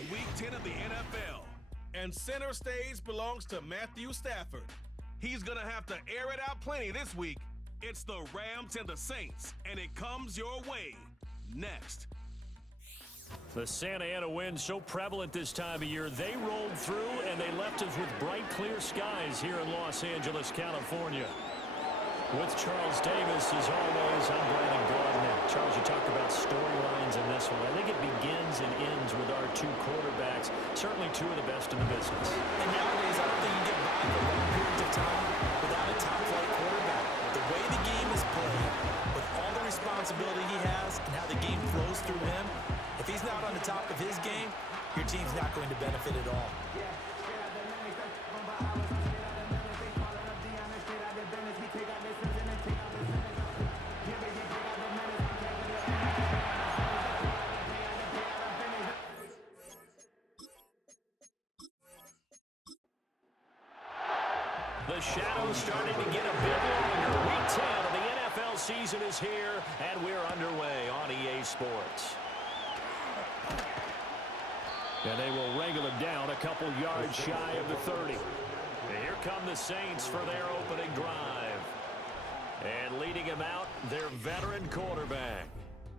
It's Week 10 of the NFL, and center stage belongs to Matthew Stafford. He's going to have to air it out plenty this week. It's the Rams and the Saints, and it comes your way next. The Santa Ana wind so prevalent this time of year, they rolled through and they left us with bright, clear skies here in Los Angeles, California. With Charles Davis, as always, I'm Brandon Gardner. Charles, you talked about storylines in this one. I think it begins and ends with our two quarterbacks, certainly two of the best in the business. And nowadays, I don't think you get by for long periods of time without a top-flight quarterback. The way the game is played, with all the responsibility he has and how the game flows through him, if he's not on the top of his game, your team's not going to benefit at all. The shadow's starting to get a bit longer. Week 10 of the NFL season is here, and we're underway on EA Sports. And they will wrangle him down a couple yards shy of the 30. And here come the Saints for their opening drive. And leading him out, their veteran quarterback.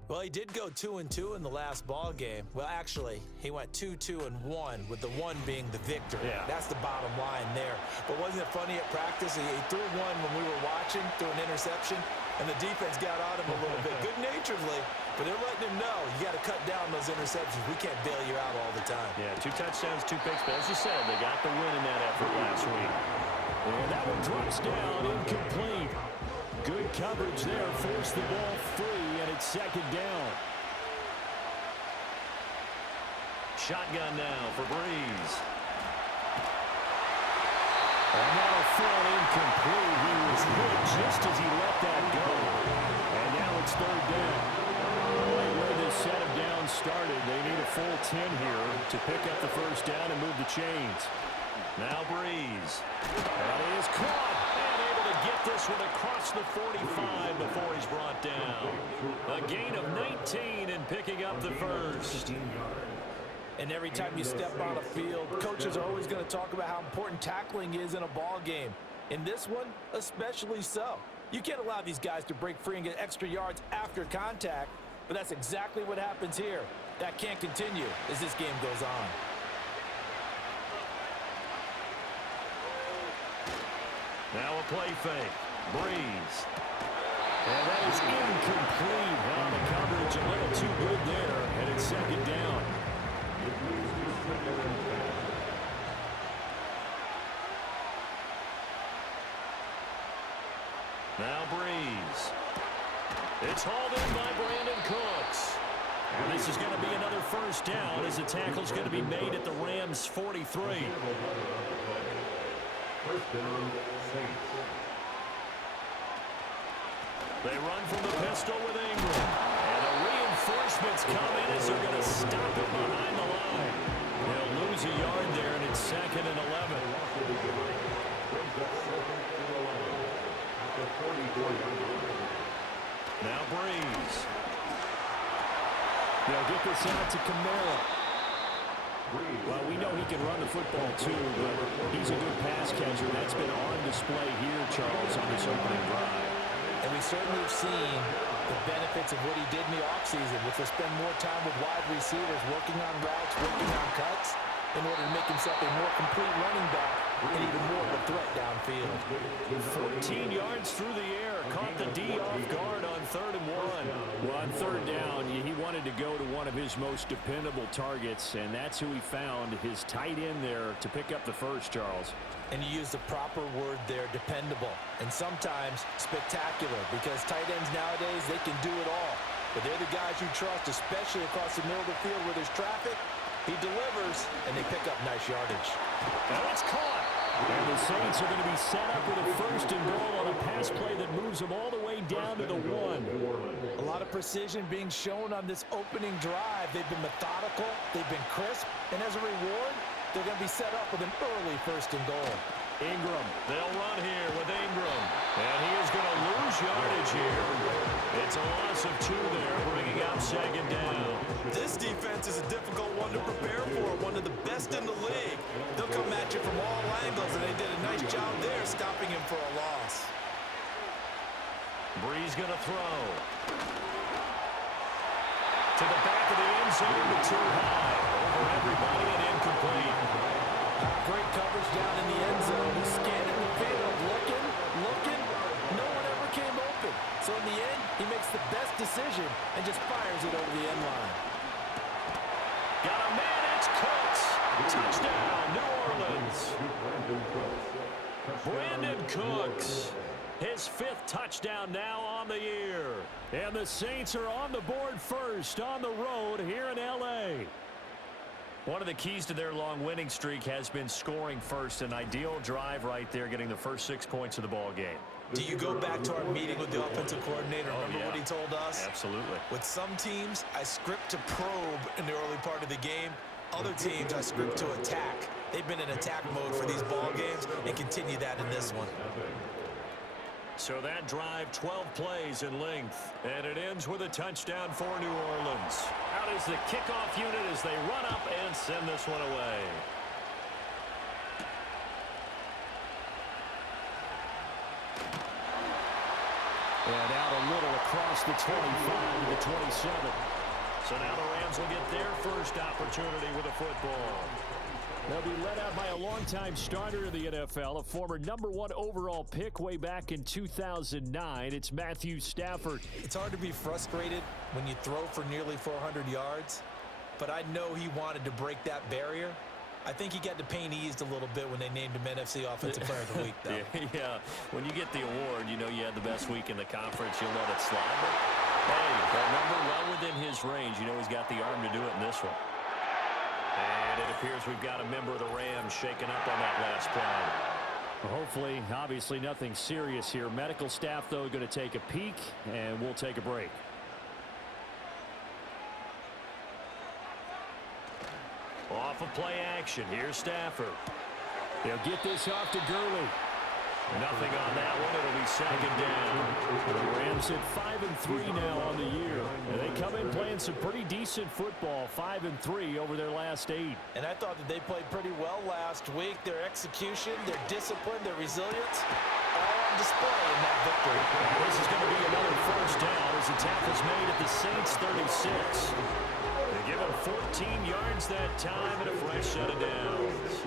Well, he did go 2-2 in the last ball game. Well, actually, he went 2-2-1, with the one being the victor. Yeah. That's the bottom line there. But wasn't it funny at practice? He threw one when we were watching, threw an interception, and the defense got on him a little bit, good-naturedly. But they're letting him know, you got to cut down those interceptions. We can't bail you out all the time. Yeah, 2 touchdowns, 2 picks. But as you said, they got the win in that effort last week. And that one drops down, incomplete. Good coverage there, forced the ball free, and it's second down. Shotgun now for Breeze. And that'll fall incomplete. He was hit just as he let that go. And now it's third down. Right where this set of downs started, they need a full 10 here to pick up the first down and move the chains. Now Breeze. And he is caught and able to get this one across the 45 before he's brought down. A gain of 19 and picking up the first. And every time you step on a field, coaches are always going to talk about how important tackling is in a ball game. In this one, especially so. You can't allow these guys to break free and get extra yards after contact, but that's exactly what happens here. That can't continue as this game goes on. Now a play fake. Breeze. And that is incomplete. Well, the coverage a little too good there, and it's second down. Now Breeze. It's hauled in by Brandon Cooks. And this is going to be another first down as the tackle's going to be made at the Rams' 43. First down, Saints. They run from the pistol with Ingram. And the reinforcements come in as they're going to stop it behind the line. They'll lose a yard there, and it's second and 11. Now Breeze. They'll get this out to Kamara. Well, we know he can run the football too, but he's a good pass catcher. That's been on display here, Charles, on this opening drive. And we certainly have seen the benefits of what he did in the offseason, which was spend more time with wide receivers, working on routes, working on cuts, in order to make himself a more complete running back and even more of a threat downfield. 14 yards through the air, caught the D off guard on 3rd and 1. Well, on third down, he wanted to go to one of his most dependable targets, and that's who he found, his tight end there, to pick up the first, Charles. And you use the proper word there, dependable, and sometimes spectacular, because tight ends nowadays, they can do it all. But they're the guys you trust, especially across the middle of the field where there's traffic. He delivers, and they pick up nice yardage. Now it's caught. And the Saints are going to be set up with a first and goal on a pass play that moves them all the way down to the 1. A lot of precision being shown on this opening drive. They've been methodical, they've been crisp, and as a reward, they're going to be set up with an early first and goal. Ingram, they'll run here with Ingram, and he is going to lose yardage here. It's a loss of 2 there, bringing out second down. This defense is a difficult one to prepare for. best in the league. They'll come at you from all angles, and they did a nice job there stopping him for a loss. Bree's going to throw. To the back of the end zone, but too high. Over everybody and incomplete. Great coverage down in the end zone. He's scanning the field, looking. No one ever came open. So in the end, he makes the best decision and just fires it over the end line. Got a man, it's Cooks. Touchdown, New Orleans. Brandon Cooks. His 5th touchdown now on the year. And the Saints are on the board first on the road here in L.A. One of the keys to their long winning streak has been scoring first. An ideal drive right there, getting the first 6 points of the ball game. Do you go back to our meeting with the offensive coordinator? Remember what he told us? Absolutely. With some teams, I script to probe in the early part of the game. Other teams, I script to attack. They've been in attack mode for these ball games and continue that in this one. So that drive, 12 plays in length, and it ends with a touchdown for New Orleans. Out is the kickoff unit as they run up and send this one away. And out a little across the 25 to the 27. So now the Rams will get their first opportunity with a football. They'll be led out by a longtime starter in the NFL, a former #1 overall pick way back in 2009. It's Matthew Stafford. It's hard to be frustrated when you throw for nearly 400 yards, but I know he wanted to break that barrier. I think he got the pain eased a little bit when they named him NFC Offensive Player of the Week, though. Yeah, when you get the award, you know you had the best week in the conference. You'll let it slide. But, hey, that number well within his range. You know he's got the arm to do it in this one. And it appears we've got a member of the Rams shaken up on that last play. Well, hopefully, obviously nothing serious here. Medical staff, though, going to take a peek, and we'll take a break. Off of play action. Here's Stafford. They'll get this off to Gurley. Nothing on that one. It'll be second down. The Rams at 5-3 now on the year. And they come in playing some pretty decent football, 5-3 over their last 8. And I thought that they played pretty well last week. Their execution, their discipline, their resilience, all on display in that victory. This is going to be another first down as the tackle's made at the Saints 36. They give him 14 yards that time and a fresh set of downs.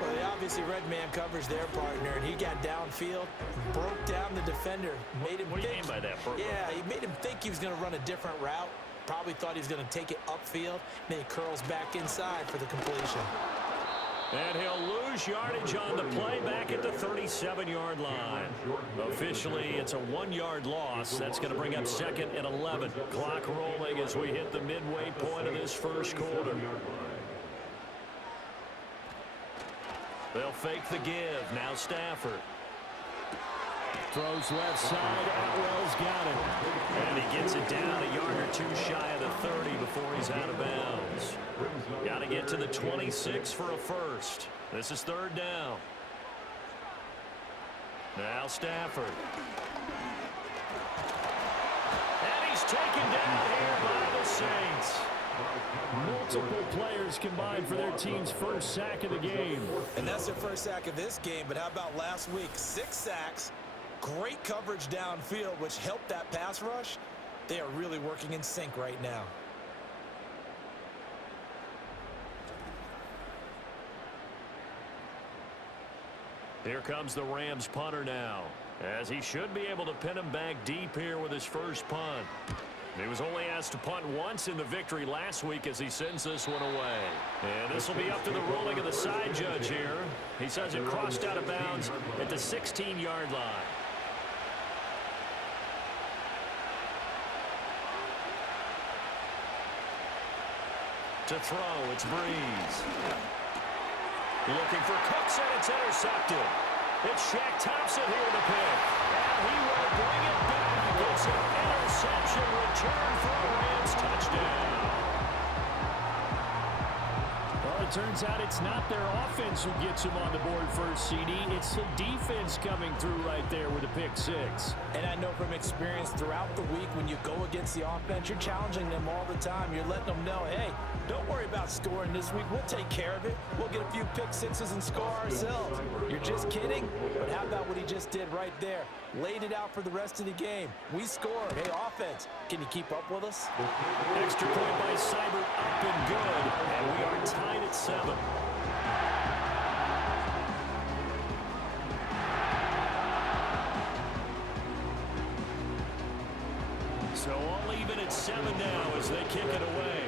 Well, they obviously read man coverage their partner, and he got downfield, broke down the defender, made him What do you mean by that? Yeah, he made him think he was going to run a different route. Probably thought he was going to take it upfield. Then he curls back inside for the completion. And he'll lose yardage on the play back at the 37-yard line. Officially, it's a 1-yard loss. That's going to bring up 2nd and 11. Clock rolling as we hit the midway point of this first quarter. They'll fake the give. Now Stafford. Throws left side. Atwell's got it. And he gets it down a yard or two shy of the 30 before he's out of bounds. Got to get to the 26 for a first. This is 3rd down. Now Stafford. And he's taken down here by the Saints. Multiple players combined for their team's first sack of the game. And that's their first sack of this game, but how about last week? 6 sacks, great coverage downfield, which helped that pass rush. They are really working in sync right now. Here comes the Rams punter now, as he should be able to pin him back deep here with his first punt. He was only asked to punt once in the victory last week as he sends this one away. And this will be up to the ruling of the side judge here. He says it crossed out of bounds at the 16-yard line. To throw, it's Breeze. Looking for Cooks, and it's intercepted. It's Shaq Thompson here with a pick. And he will bring it back. It's an interception return for a Rams touchdown. Well, the turns out it's not their offense who gets him on the board first, CD. It's the defense coming through right there with a pick six. And I know from experience throughout the week, when you go against the offense, you're challenging them all the time. You're letting them know, hey, don't worry about scoring this week. We'll take care of it. We'll get a few pick sixes and score ourselves. You're just kidding? But how about what he just did right there? Laid it out for the rest of the game. We scored. Hey, offense, can you keep up with us? Extra point by Seibert, up and good. And we are tied at 7. So all even at 7 now as they kick it away.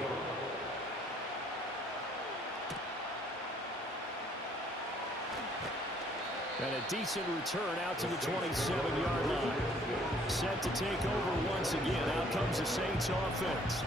And a decent return out to the 27-yard line. Set to take over once again. Out comes the Saints offense.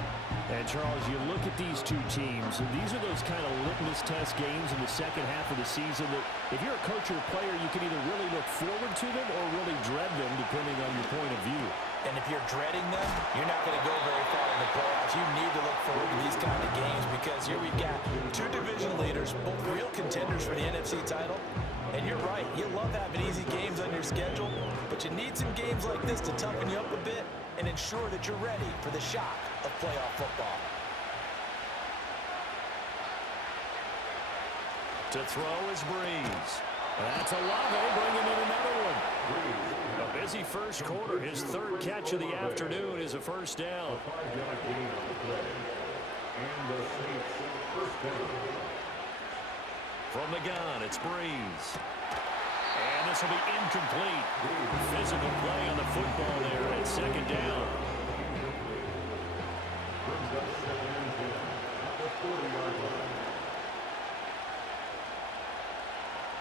And, Charles, you look at these two teams, and these are those kind of litmus test games in the second half of the season that if you're a coach or a player, you can either really look forward to them or really dread them, depending on your point of view. And if you're dreading them, you're not going to go very far in the playoffs. You need to look forward to these kind of games because here we've got two division leaders, both real contenders for the NFC title. And you're right, you love having easy games on your schedule, but you need some games like this to toughen you up a bit and ensure that you're ready for the shock of playoff football. To throw is Breeze. That's Olave bringing in another one. A busy first quarter. His third catch of the afternoon is a first down. From the gun, it's Breeze. And this will be incomplete. Physical play on the football there at second down.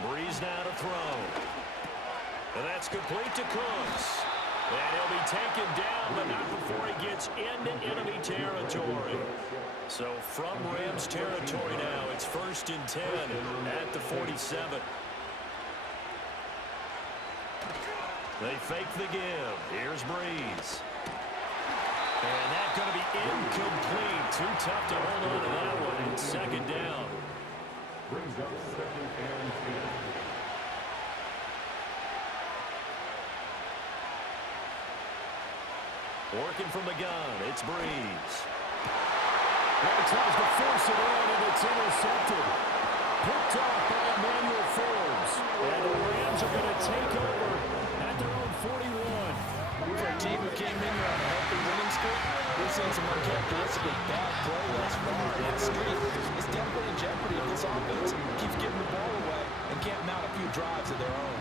Breeze now to throw. And that's complete to Cooks. And he'll be taken down, but not before he gets into enemy territory. So from Rams territory now, it's 1st and 10 at the 47. They fake the give. Here's Breeze. And that's going to be incomplete. Too tough to hold on to that one. It's second down. Brings up 2nd and 10. Working from the gun, it's Breeze. Well, tries to force it in, and it's intercepted. Picked off by Emmanuel Forbes. And the Rams are going to take over at their own 41. For a team who came in here on a healthy winning streak, we're seeing some uncharacteristically bad play thus far. And that streak is definitely in jeopardy if this offense keeps giving the ball away and can't mount a few drives of their own.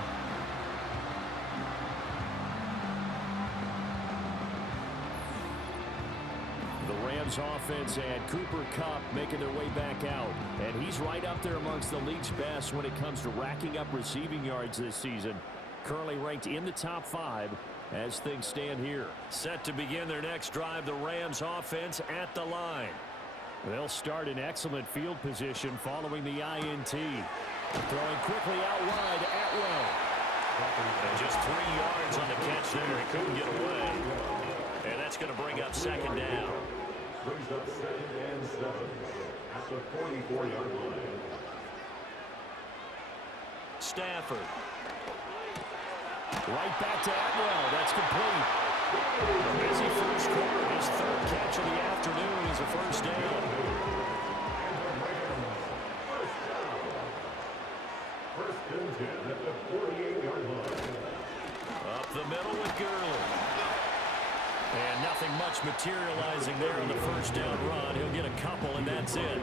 The Rams offense and Cooper Kupp making their way back out. And he's right up there amongst the league's best when it comes to racking up receiving yards this season. Currently ranked in the top 5 as things stand here. Set to begin their next drive, the Rams offense at the line. They'll start in excellent field position following the INT. Throwing quickly out wide, Atwell. And just 3 yards on the catch there. He couldn't get away. And that's going to bring up second down. Brings up 2nd and 7 at the 44-yard line. Stafford. Right back to Atwell. That's complete. A busy first quarter. His third catch of the afternoon is a first down. First and 10 at the 48-yard line. Up the middle with Gurley. And nothing much materializing there on the first down run. He'll get a couple, and that's it.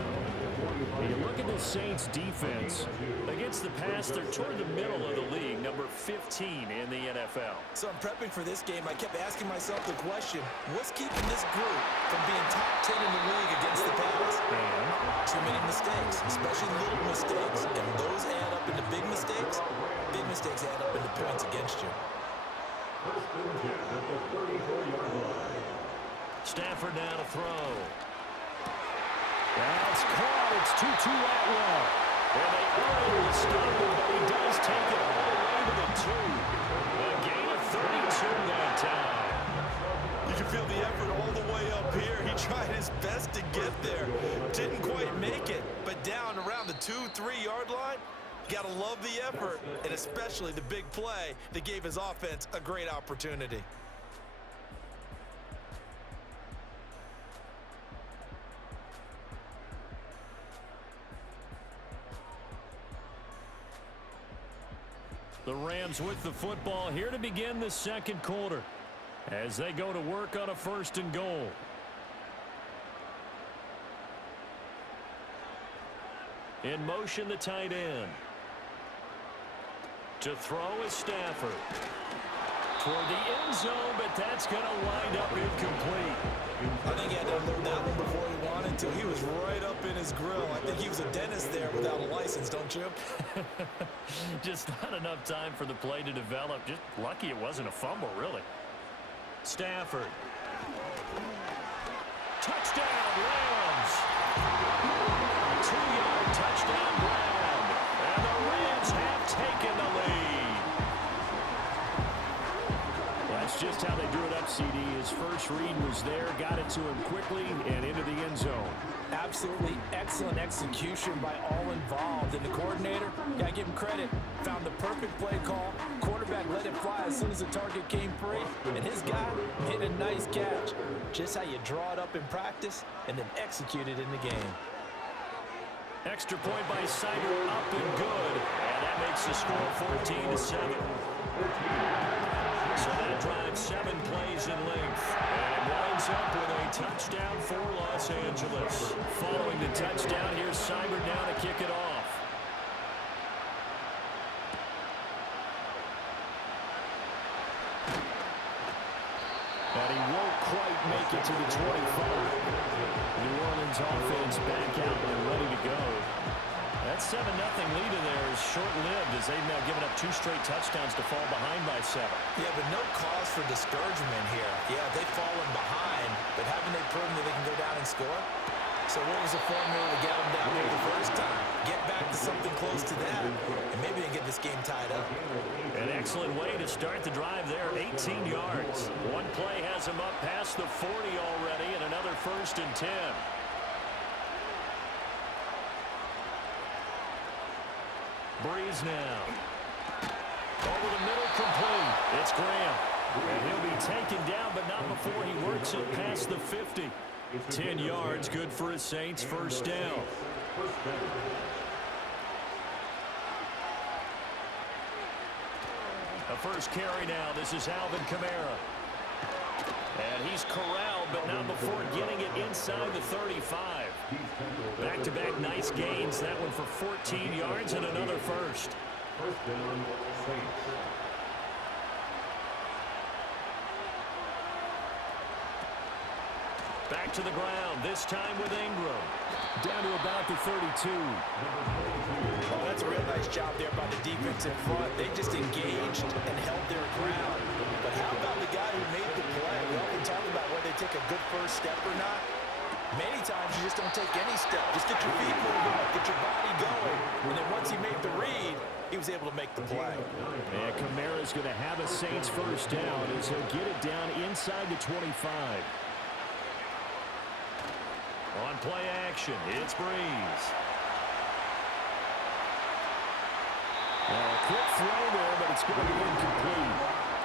When you look at the Saints' defense, against the pass, they're toward the middle of the league, number 15 in the NFL. So I'm prepping for this game. I kept asking myself the question, what's keeping this group from being top 10 in the league against the pass? And too many mistakes, especially little mistakes. And those add up into big mistakes. Big mistakes add up into points against you. First and 10 at the 34-yard line. Stafford now to throw. That's caught. It's 2-2 Atwell. And they are able to stop him, but he does take it all the way to the 2. A gain of 32 that time. You can feel the effort all the way up here. He tried his best to get there. Didn't quite make it, but down around the 2-3 yard line. Got to love the effort, and especially the big play that gave his offense a great opportunity. The Rams with the football here to begin the second quarter as they go to work on a 1st and goal. In motion, the tight end. To throw is Stafford. Toward the end zone, but that's going to wind up incomplete. I think he had to unload that one before he wanted to. He was right up in his grill. I think he was a dentist there without a license, don't you? Just not enough time for the play to develop. Just lucky it wasn't a fumble, really. Stafford. Touchdown, Rams. 2-yard touchdown grab. And the Rams have taken the lead. That's just how they drew it up, CD. His first read was there, got it to him quickly, and into the end zone. Absolutely excellent execution by all involved. And the coordinator, got to give him credit, found the perfect play call. Quarterback let it fly as soon as the target came free. And his guy hit a nice catch. Just how you draw it up in practice and then execute it in the game. Extra point by Cyber, up and good. And that makes the score 14-7. So that drives 7 plays in length. And it winds up with a touchdown for Los Angeles. Following the touchdown, here's Cyber now to kick it off. And he won't quite make it to the 25. New Orleans offense back out and ready to go. That 7-0 lead in there is short-lived as they've now given up 2 straight touchdowns to fall behind by 7. Yeah, but no cause for discouragement here. Yeah, they've fallen behind, but haven't they proven that they can go down and score? So what was the formula to get them down here the first time? Get back to something close to that, and maybe they can get this game tied up. An excellent way to start the drive there, 18 yards. One play has them up past the 40 already, and another 1st and 10. Breeze now. Over the middle, complete. It's Graham. And he'll be taken down, but not before he works it past the 50. 10 yards, good for his Saints, 1st down. A first carry now. This is Alvin Kamara. And he's corralled, but not before getting it inside the 35. Back-to-back nice gains. That one for 14 yards and another 1st. 1st down, Saints. Back to the ground, this time with Ingram. Down to about the 32. Oh, that's a real nice job there by the defense in front. They just engaged and held their ground. But how about the guy who made the play? We often talk about whether they take a good first step or not. Many times you just don't take any step. Just get your feet moving, get your body going. And then once he made the read, he was able to make the play. And Kamara's going to have a Saints 1st down as he'll get it down inside the 25. On play action, it's Breeze. A quick throw there, but it's going to be incomplete.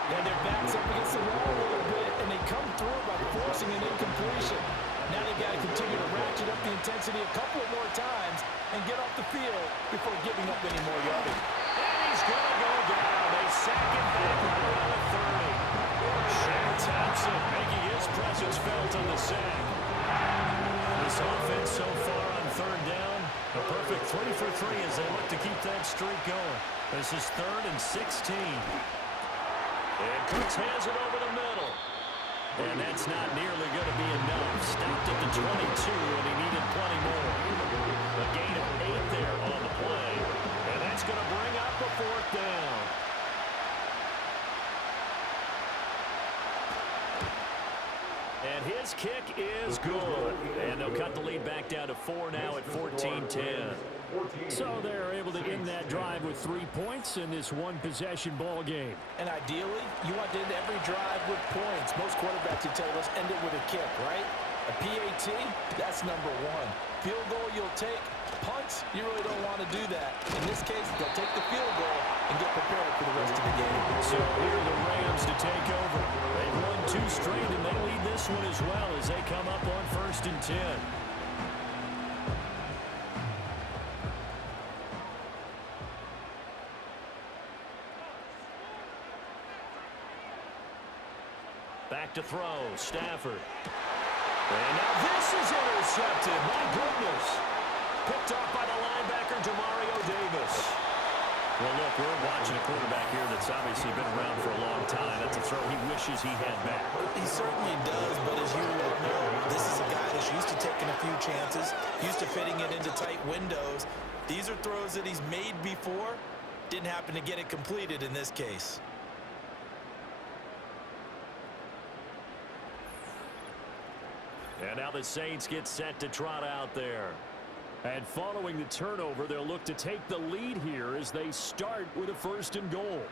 And their backs up against the wall a little bit, and they come through by forcing an incompletion. Now they've got to continue to ratchet up the intensity a couple of more times and get off the field before giving up any more yardage. And he's going to go down. They sack him back around the 30. Shaq Thompson making his presence felt on the sack. This offense so far on 3rd down, a perfect 3 for 3 as they look to keep that streak going. This is 3rd and 16. And Cooks has it over the middle. And that's not nearly going to be enough. Stopped at the 22, and he needed plenty more. A gain of 8 there on the play. And that's going to bring up a 4th down. And his kick is good. And they'll cut the lead back down to 4 now at 14-10. So they're able to end that drive with 3 points in this one-possession ball game. And ideally, you want to end every drive with points. Most quarterbacks would tell us end it with a kick, right? A PAT, that's number 1. Field goal you'll take, punt, defense. You really don't want to do that. In this case, they'll take the field goal and get prepared for the rest of the game. So here are the Rams to take over. They've won 2 straight, and they lead this one as well as they come up on 1st and 10. Back to throw, Stafford. And now this is intercepted. My goodness. Picked off by the linebacker, Demario Davis. Well, look, we're watching a quarterback here that's obviously been around for a long time. That's a throw he wishes he had back. He certainly does, but as you well know, this is a guy that's used to taking a few chances, used to fitting it into tight windows. These are throws that he's made before. Didn't happen to get it completed in this case. And now the Saints get set to trot out there. And following the turnover, they'll look to take the lead here as they start with a 1st and goal.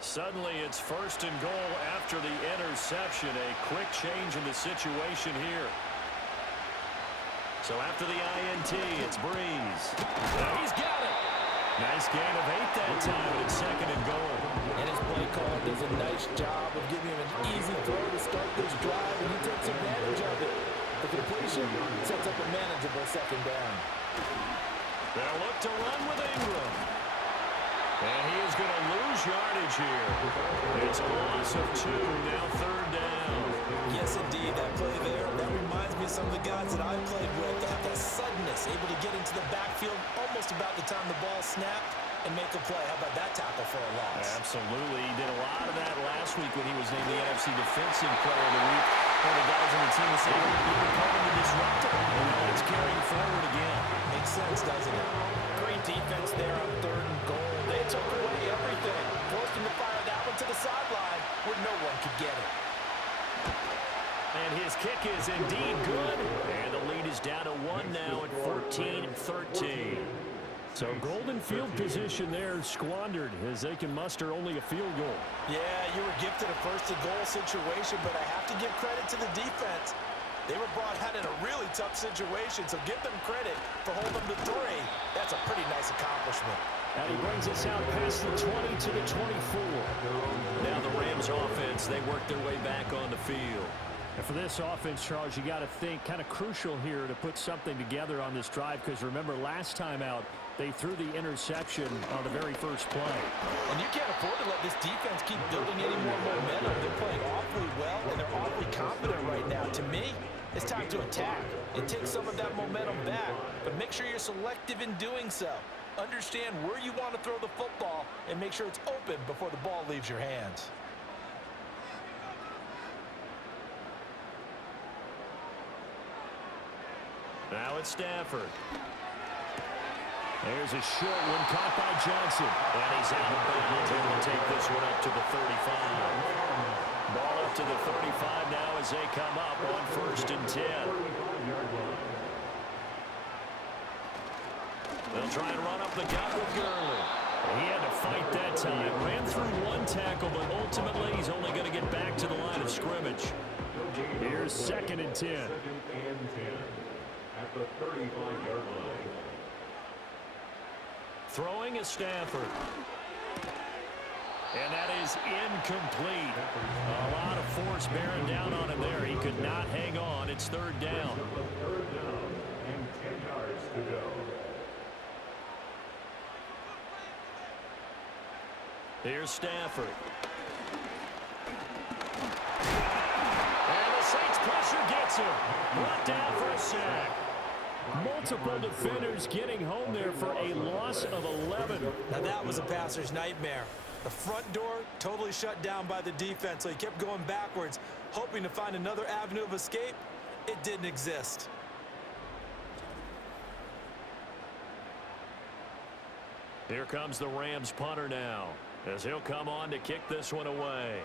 Suddenly it's 1st and goal after the interception. A quick change in the situation here. So after the INT, it's Breeze. Now he's got it. Nice gain of 8 that time, and it's 2nd and goal. And his play call does a nice job of giving him an easy throw to start this drive, and he takes advantage of it. The completion sets up a manageable 2nd down. They'll look to run with Ingram. And he is going to lose yardage here. It's a loss of 2, now 3rd down. Yes, indeed, that play there, that reminds me of some of the guys that I played with. They have that suddenness, able to get into the backfield almost about the time the ball snapped and make a play. How about that tackle for a loss? Absolutely. He did a lot of that last week when he was named the NFC Defensive Player of the Week. One of the guys on the team was saying, we're calling the disruptor. And now it's carrying forward again. Makes sense, doesn't it? Great defense there on 3rd and goal. They took away everything. Forced him to fire that one to the sideline where no one could get it. And his kick is indeed good. And the lead is down to 1 now at 14-13. So golden field position there squandered as they can muster only a field goal. Yeah, you were gifted a 1st and goal situation, but I have to give credit to the defense. They were brought out in a really tough situation, so give them credit for holding them to 3. That's a pretty nice accomplishment. And he brings us out past the 20 to the 24. Now the Rams offense, they work their way back on the field. And for this offense, Charles, you got to think kind of crucial here to put something together on this drive, because remember last time out, they threw the interception on the very first play. And you can't afford to let this defense keep building any more momentum. They're playing awfully well, and they're awfully confident right now. To me, it's time to attack and take some of that momentum back. But make sure you're selective in doing so. Understand where you want to throw the football and make sure it's open before the ball leaves your hands. Now it's Stafford. There's a short one caught by Johnson. And he's out of bounds. Able to take this one up to the 35. Ball up to the 35 now as they come up on 1st and 10. They'll try and run up the gut with Gurley. He had to fight that time. Ran through 1 tackle, but ultimately he's only going to get back to the line of scrimmage. Here's 2nd and 10. At the 35-yard line. Throwing is Stafford. And that is incomplete. A lot of force bearing down on him there. He could not hang on. It's 3rd down. 3rd down and 10 yards to go. Here's Stafford. And the Saints pressure gets him. Brought down for a sack. Multiple defenders getting home there for a loss of 11. Now that was a passer's nightmare. The front door totally shut down by the defense, so he kept going backwards, hoping to find another avenue of escape. It didn't exist. Here comes the Rams punter now, as he'll come on to kick this one away.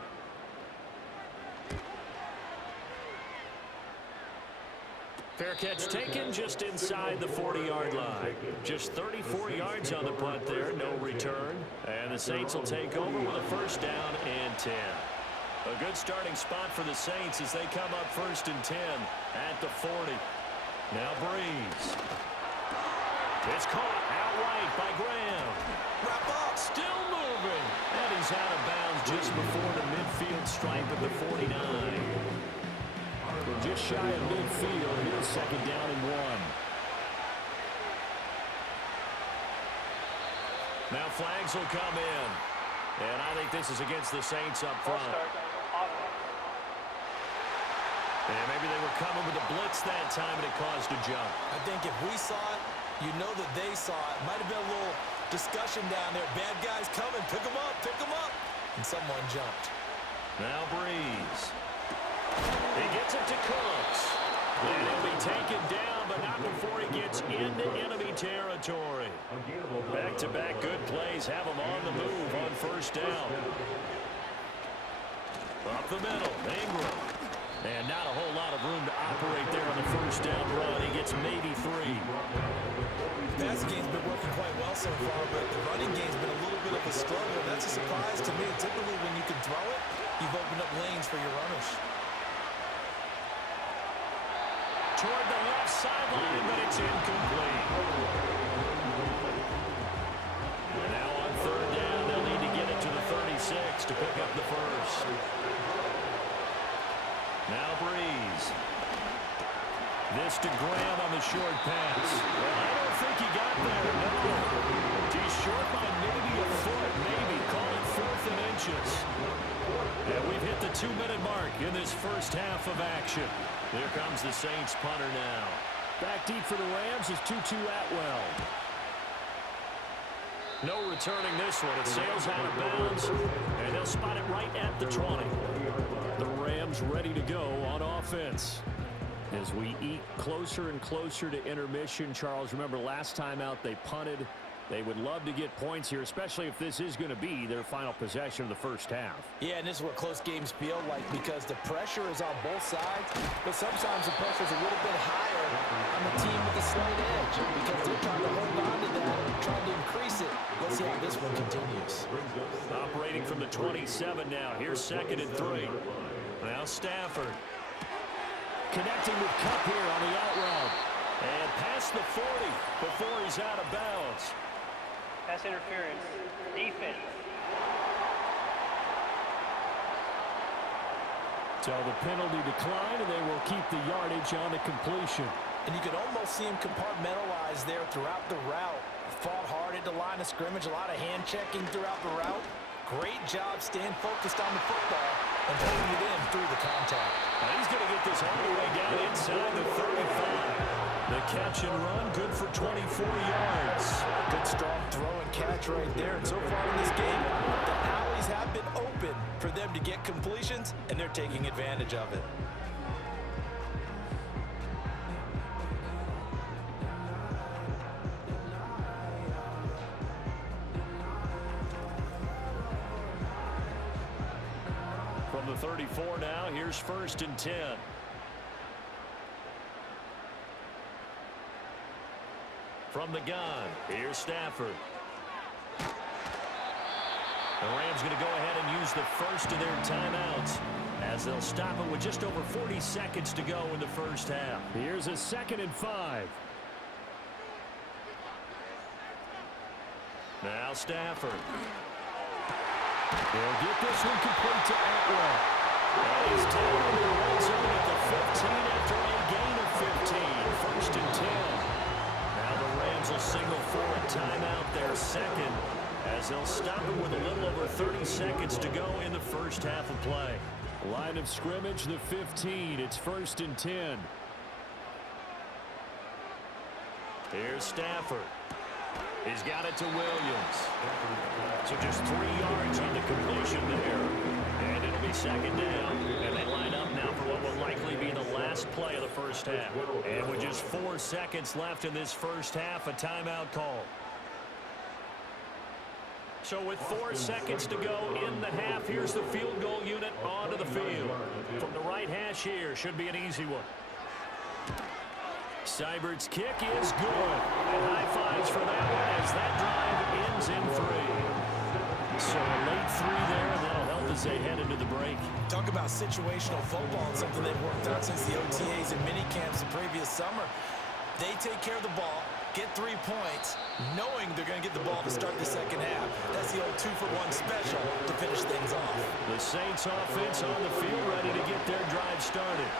Fair catch taken just inside the 40-yard line. Just 34 yards on the punt there, no return. And the Saints will take over with a 1st down and 10. A good starting spot for the Saints as they come up 1st and 10 at the 40. Now Breeze. It's caught outright by Graham. Wrap up. Still moving. And he's out of bounds just before the midfield stripe at the 49. We're just shy of midfield. Here's second down and 1. Now flags will come in. And I think this is against the Saints up front. And maybe they were coming with a blitz that time and it caused a jump. I think if we saw it, you know that they saw it. Might have been a little discussion down there. Bad guys coming. Pick them up. Pick them up. And someone jumped. Now Breeze. He gets it to Cooks. And he'll be taken down, but not before he gets into enemy territory. Back-to-back good plays have him on the move on first down. Up the middle, Ingram. And not a whole lot of room to operate there on the first down run. He gets maybe 3. The passing game's been working quite well so far, but the running game's been a little bit of a struggle. That's a surprise to me. Typically, when you can throw it, you've opened up lanes for your runners. Toward the left sideline, but it's incomplete. Now on third down, they'll need to get it to the 36 to pick up the first. Now Breeze. This to Graham on the short pass. Well, I don't think he got there, no. He's short by maybe a foot, maybe. Call it 4th and inches. And we've hit the 2-minute mark in this first half of action. Here comes the Saints punter now. Back deep for the Rams is Tutu Atwell. No returning this one. It sails out of bounds, and they'll spot it right at the 20. The Rams ready to go on offense. As we eat closer and closer to intermission, Charles, remember last time out they punted. They would love to get points here, especially if this is going to be their final possession of the first half. Yeah, and this is what close games feel like because the pressure is on both sides, but sometimes the pressure is a little bit higher on the team with a slight edge because they're trying to hold on to that, trying to increase it. Let's see how this one continues. Operating from the 27 now. Here's 2nd and 3. Now Stafford. Connecting with Kupp here on the out route. And past the 40 before he's out of bounds. Pass interference. Defense. So the penalty declined, and they will keep the yardage on the completion. And you could almost see him compartmentalize there throughout the route. Fought hard at the line of scrimmage, a lot of hand checking throughout the route. Great job staying focused on the football and putting it in through the contact. Now he's going to get this all the way down inside the 35. The catch and run, good for 24 yards. Good strong throw and catch right there. And so far in this game, the alleys have been open for them to get completions, and they're taking advantage of it. From the 34 now, here's 1st and 10. From the gun, here's Stafford. The Rams going to go ahead and use the first of their timeouts as they'll stop it with just over 40 seconds to go in the first half. Here's a 2nd and 5. Now Stafford. They'll get this one complete to Atwell. And he's down in the red zone at the 15 after a gain of 15. 1st and 10. Now the Rams will signal for a timeout, their 2nd, as they'll stop it with a little over 30 seconds to go in the first half of play. Line of scrimmage, the 15. It's 1st and 10. Here's Stafford. He's got it to Williams. So just 3 yards on the completion there. And it'll be 2nd down. And they line up now for what will likely be the last play of the first half. And with just 4 seconds left in this first half, a timeout call. So with 4 seconds to go in the half, here's the field goal unit onto the field. From the right hash here, should be an easy one. Seibert's kick is good. And high fives for that one as that drive ends in 3. So a late 3 there, and that'll help as they head into the break. Talk about situational football, and something they've worked on since the OTAs and mini camps the previous summer. They take care of the ball. get 3 points, knowing they're going to get the ball to start the second half. That's the old 2-for-1 special to finish things off. The Saints offense on the field ready to get their drive started.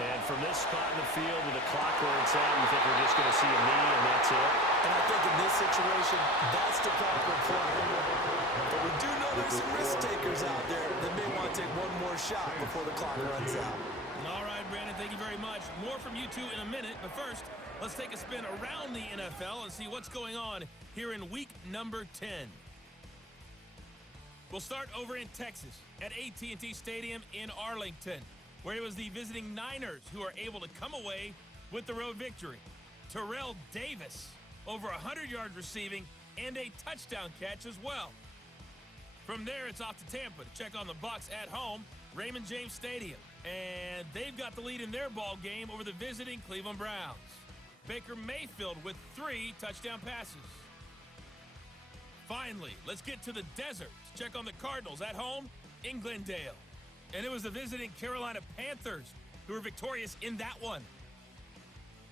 And from this spot in the field with the clock where it's at, you think we're just going to see a knee and that's it? And I think in this situation, that's the proper play. But we do know there's some risk takers out there that may want to take one more shot before the clock runs out. All right, Brandon, thank you very much. More from you two in a minute. But first, let's take a spin around the NFL and see what's going on here in week number 10. We'll start over in Texas at AT&T Stadium in Arlington, where it was the visiting Niners who are able to come away with the road victory. Terrell Davis, over 100 yards receiving and a touchdown catch as well. From there, it's off to Tampa to check on the Bucs at home, Raymond James Stadium. And they've got the lead in their ball game over the visiting Cleveland Browns. Baker Mayfield with 3 touchdown passes. Finally, let's get to the desert to check on the Cardinals at home in Glendale. And it was the visiting Carolina Panthers who were victorious in that one.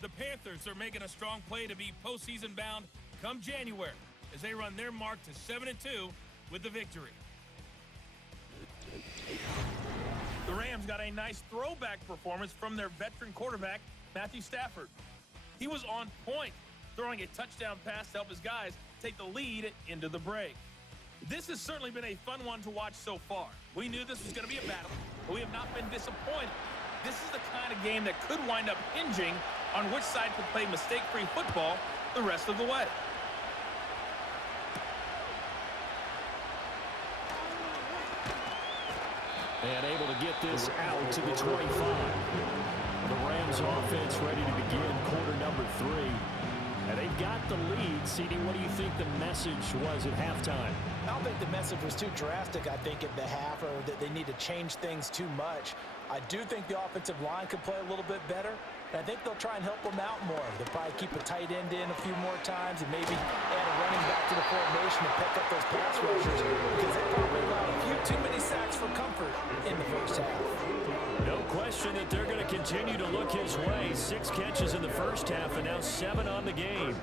The Panthers are making a strong play to be postseason bound come January as they run their mark to 7-2 with the victory. The Rams got a nice throwback performance from their veteran quarterback, Matthew Stafford. He was on point, throwing a touchdown pass to help his guys take the lead into the break. This has certainly been a fun one to watch so far. We knew this was going to be a battle, but we have not been disappointed. This is the kind of game that could wind up hinging on which side could play mistake-free football the rest of the way. And able to get this out to the 25. The Rams offense ready to begin quarter number 3. And they've got the lead. CD, what do you think the message was at halftime? I don't think the message was too drastic, I think, at the half, or that they need to change things too much. I do think the offensive line could play a little bit better. And I think they'll try and help them out more. They'll probably keep a tight end in a few more times and maybe add a running back to the formation to pick up those pass rushers, because they probably allowed a few too many sacks for comfort in the first half. No question that they're going to continue to look his way. 6 catches in the first half and now 7 on the game.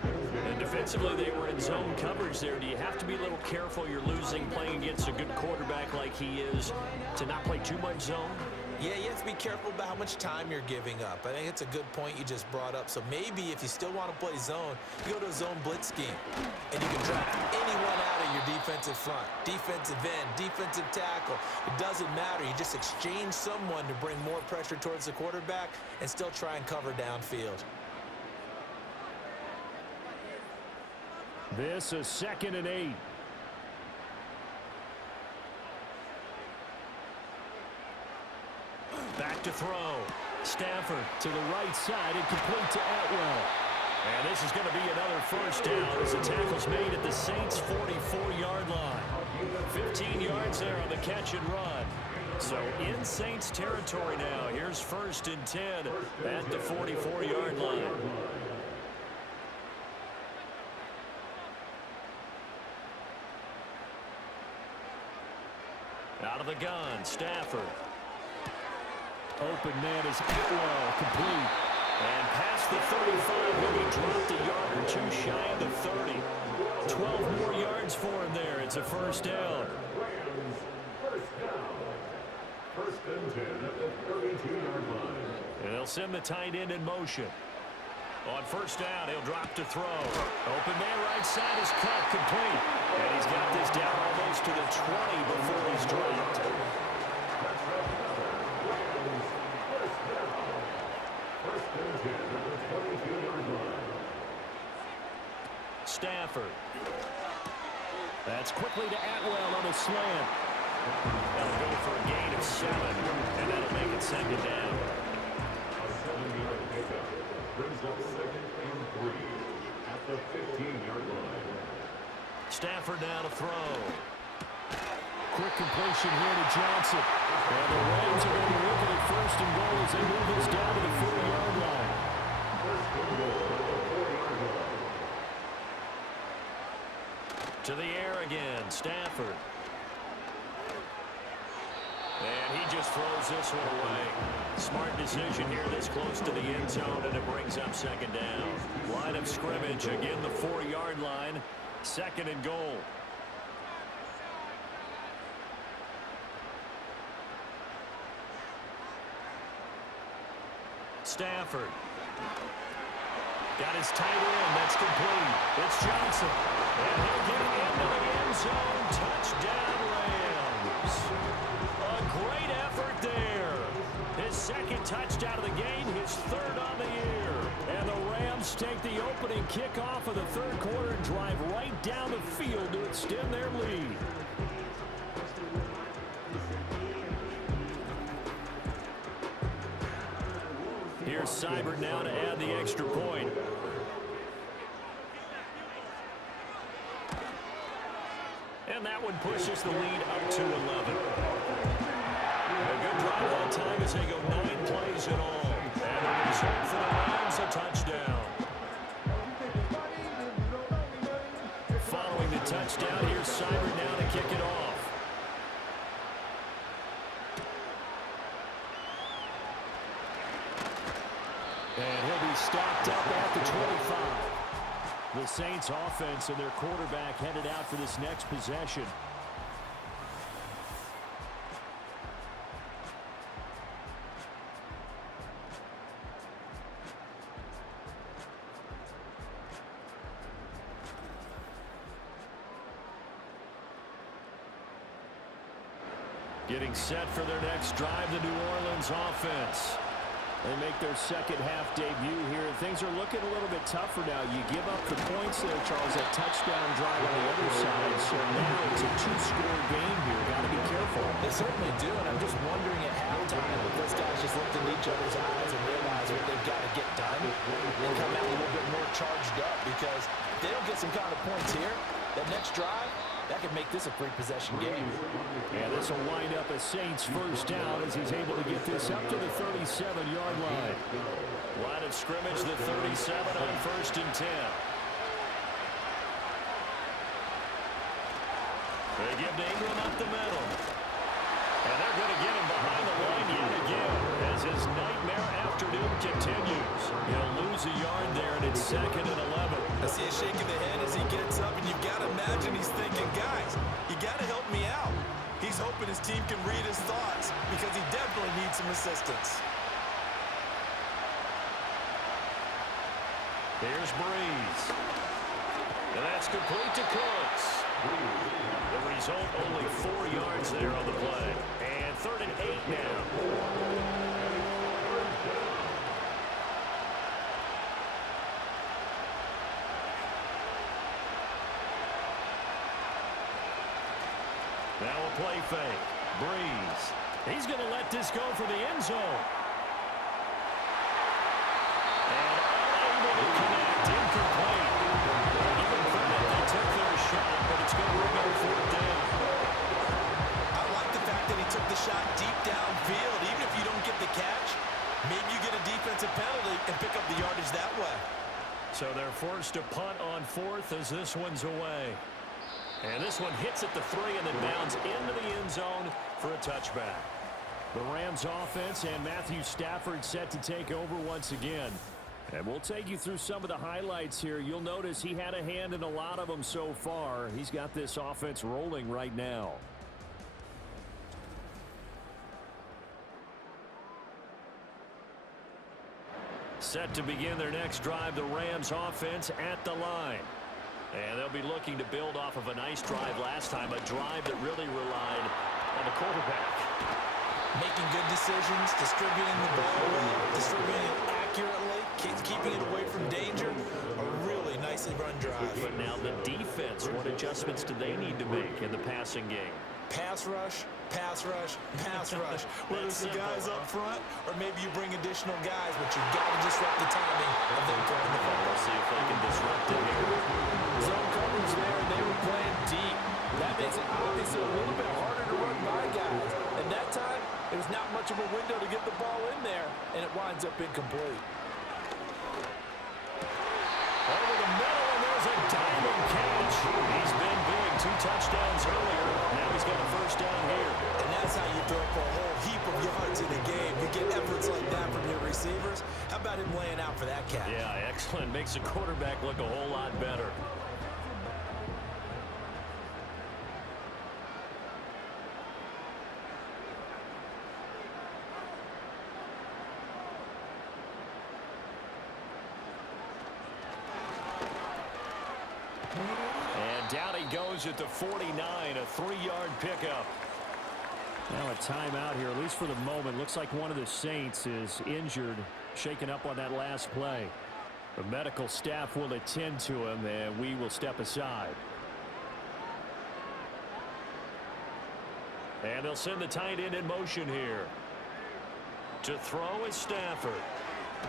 And defensively, they were in zone coverage there. Do you have to be a little careful you're losing playing against a good quarterback like he is to not play too much zone? Yeah, you have to be careful about how much time you're giving up. I think it's a good point you just brought up. So maybe if you still want to play zone, you go to a zone blitz scheme. And you can drop anyone out of your defensive front. Defensive end, defensive tackle. It doesn't matter. You just exchange someone to bring more pressure towards the quarterback and still try and cover downfield. This is 2nd and 8. Back to throw. Stafford to the right side and complete to Atwell. And this is going to be another first down as the tackle's made at the Saints' 44-yard line. 15 yards there on the catch and run. So in Saints territory now. Here's 1st and 10 at the 44-yard line. Out of the gun, Stafford. Open man is Atwell, complete. And past the 35, he'll be dropped a yard or 2 shy of the 30. 12 more yards for him there. It's a first down. First and 10 at the 32-yard line. And they'll send the tight end in motion. On first down, he'll drop to throw. Open man right side is cut, complete. And he's got this down almost to the 20 before he's dropped. Stafford. That's quickly to Atwell on a slant. That'll go for a gain of 7, and that'll make it 2nd down. A 7-yard pickup brings up 2nd and 3 at the 15-yard line. Stafford now to throw. Quick completion here to Johnson. And the Rams are going to look at it 1st and goal as they move this down to the 4-yard line. 1st and goal at the 4-yard line. To the air again, Stafford. And he just throws this one away. Smart decision here this close to the end zone, and it brings up second down. Line of scrimmage, again the 4-yard line. Second and goal. Stafford. Got his tight end. That's complete. It's Johnson. And he'll get it into the end zone. Touchdown, Rams. A great effort there. His second touchdown of the game, his third on the year. And the Rams take the opening kickoff of the third quarter and drive right down the field to extend their lead. Here's Seibert now to add the extra point. And that one pushes the lead up to 11. A good drive that time as they go 9 plays in all. And the result for the Rams, a touchdown. Following the touchdown, here's Seibert now to kick it off. And he'll be stopped up at the 25. The Saints offense and their quarterback headed out for this next possession. Getting set for their next drive, the New Orleans offense. They make their second half debut here. Things are looking a little bit tougher now. You give up the points there, Charles, that touchdown drive on the other side. So now it's a 2-score game here. Got to be careful. They certainly do, and I'm just wondering at halftime if those guys just looked in each other's eyes and realize what they've got to get done and come out a little bit more charged up, because if they don't get some kind of points here, that next drive, that could make this a 3-possession game. And this will wind up a Saints first down as he's able to get this up to the 37-yard line. Line of scrimmage, the 37 on 1st and 10. They give to Ingram up the middle. And they're going to get him behind the line yet again as his nightmare afternoon continues. He'll lose a yard there, and it's 2nd and 11. I see a shake of the head as he gets up, and you've got to imagine he's thinking, guys, you got to help me out. He's hoping his team can read his thoughts because he definitely needs some assistance. Here's Breeze. And that's complete to Cooks. The result, only 4 yards there on the play. And 3rd and 8 now. Now a play fake. Breeze. He's going to let this go for the end zone. And unable to connect. Incomplete. Even credit, they took their shot, but it's going to bring up 4th down. I like the fact that he took the shot deep downfield. Even if you don't get the catch, maybe you get a defensive penalty and pick up the yardage that way. So they're forced to punt on 4th as this one's away. And this one hits at the 3 and then bounds into the end zone for a touchback. The Rams offense and Matthew Stafford set to take over once again. And we'll take you through some of the highlights here. You'll notice he had a hand in a lot of them so far. He's got this offense rolling right now. Set to begin their next drive, the Rams offense at the line. And they'll be looking to build off of a nice drive last time, a drive that really relied on the quarterback. Making good decisions, distributing the ball well, distributing it accurately, keeping it away from danger. A really nicely run drive. But now the defense, what adjustments do they need to make in the passing game? Pass rush, pass rush, pass rush. Whether it's the guys up front or maybe you bring additional guys, but you've got to disrupt the timing of them throwing the ball. We'll see if they can disrupt it here. Zone coverage there, and they were playing deep. That makes it obviously a little bit harder to run by guys. And that time, there was not much of a window to get the ball in there, and it winds up incomplete. Over the middle, and there's is a diamond catch. He's been big. 2 touchdowns earlier. Now he's got a first down here. And that's how you throw for a whole heap of yards in a game. You get efforts like that from your receivers. How about him laying out for that catch? Yeah, excellent. Makes the quarterback look a whole lot better. And down he goes at the 49, a 3-yard pickup. Now a timeout here, at least for the moment. Looks like one of the Saints is injured, shaken up on that last play. The medical staff will attend to him, and we will step aside. And they'll send the tight end in motion here. To throw is Stafford.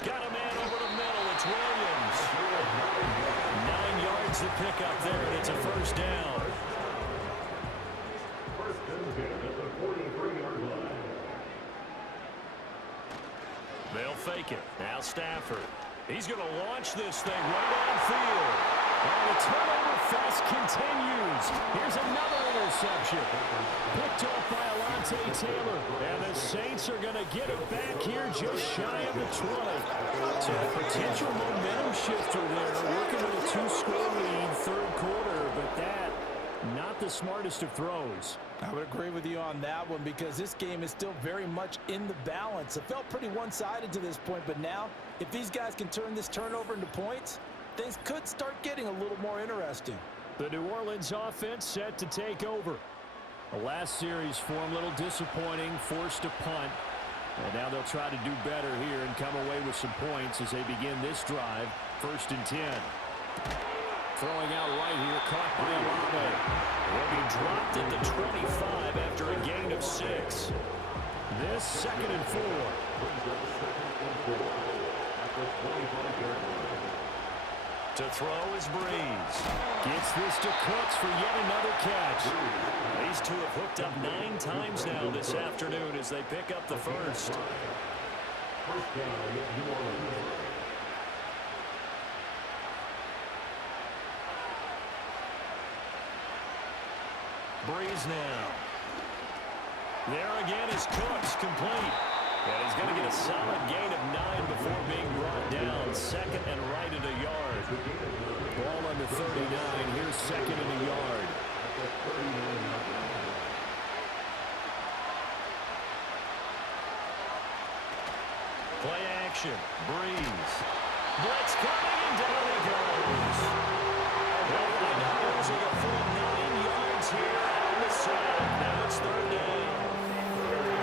Got a man over the middle. It's Williams. 9 yards to pick up there, and it's a first down. First and 10 at the 43-yard line. They'll fake it. Now Stafford. He's going to launch this thing right downfield. And the turnover fest continues. Here's another interception. Picked off by Alontae Taylor. And the Saints are going to get it back here just shy of the 20. So a potential momentum shifter there. Working with a 2-score lead, third quarter. But that, not the smartest of throws. I would agree with you on that one because this game is still very much in the balance. It felt pretty one-sided to this point, but now if these guys can turn this turnover into points, things could start getting a little more interesting. The New Orleans offense set to take over. The last series for them, a little disappointing, forced to punt. And now they'll try to do better here and come away with some points as they begin this drive. 1st and 10. Throwing out right here, caught by Olave. Will be dropped at the 25 after a gain of 6. This 2nd and 4. To throw is Breeze. Gets this to Cooks for yet another catch. These two have hooked up 9 times now this afternoon as they pick up the first. First down, New Orleans. Breeze now. There again is Cooks, complete. And he's going to get a solid gain of 9 before being brought down. 2nd and right at a yard. Ball on the 39. Here's 2nd and a yard. Play action. Breeze. Blitz coming and down he goes. They'll wind up losing a full 9 yards here on the side. Now it's 3rd down.